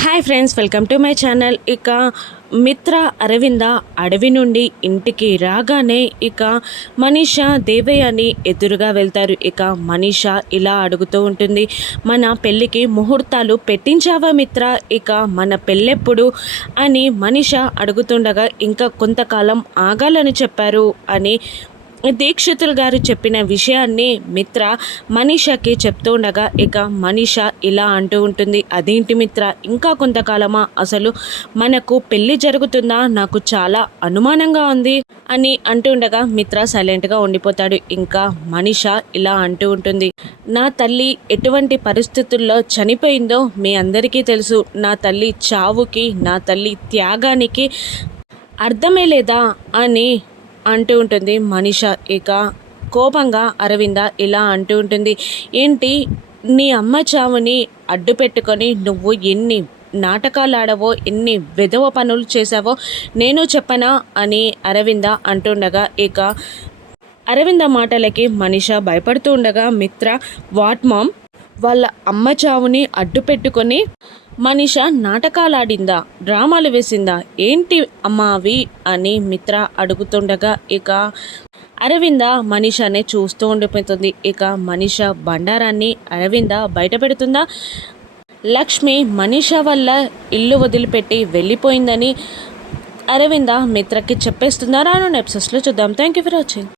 Hi friends welcome to my channel. ఇక మిత్ర అరవింద అడవి నుండి ఇంటికి రాగానే ఇక మనీష దేవయ్యని ఎదురుగా వెళ్తారు. ఇక మనీష ఇలా అడుగుతూ ఉంటుంది మన పెళ్ళికి ముహూర్తాలు పెట్టించావా మిత్ర? ఇక మన పెళ్ళెప్పుడు? అని మనీష అడుగుతుండగా ఇంకా కొంతకాలం ఆగాలని చెప్పారు అని దీక్షితులు గారు చెప్పిన విషయాన్ని మిత్ర మనీషాకి చెప్తూ ఉండగా ఇక మనీష ఇలా అంటూ ఉంటుంది. అదేంటి మిత్ర? ఇంకా కొంతకాలమా? అసలు మనకు పెళ్ళి జరుగుతుందా? నాకు చాలా అనుమానంగా ఉంది అని అంటుండగా మిత్ర సైలెంట్గా ఉండిపోతాడు. ఇంకా మనీష ఇలా అంటూ ఉంటుంది. నా తల్లి ఎటువంటి పరిస్థితుల్లో చనిపోయిందో మీ అందరికీ తెలుసు. నా తల్లి చావుకి నా తల్లి త్యాగానికి అర్థమే లేదా? అని అంటూ ఉంటుంది మనిష. ఇక కోపంగా అరవింద ఇలా అంటూ ఉంటుంది. ఏంటి? నీ అమ్మ చావుని అడ్డు పెట్టుకొని నువ్వు ఎన్ని నాటకాలు ఆడవో ఎన్ని విధవ పనులు చేసావో నేను చెప్పనా అని అరవింద అంటుండగా ఇక అరవింద మాటలకి మనిష భయపడుతూ ఉండగా మిత్ర వాట్ మామ్? వాళ్ళ అమ్మ చావుని అడ్డు పెట్టుకొని మనిష నాటకాలాడిందా డ్రామాలు వేసిందా? ఏంటి అమ్మావి అని మిత్ర అడుగుతుండగా ఇక అరవింద మనీషానే చూస్తూ ఉండిపోతుంది. ఇక మనీష బండారాన్ని అరవింద బయట పెడుతుందా లక్ష్మి మనీష వల్ల ఇల్లు వదిలిపెట్టి వెళ్ళిపోయిందని అరవింద మిత్రకి చెప్పేస్తుందా రాను ఎపిసోడ్స్లో చూద్దాం. Thank you for watching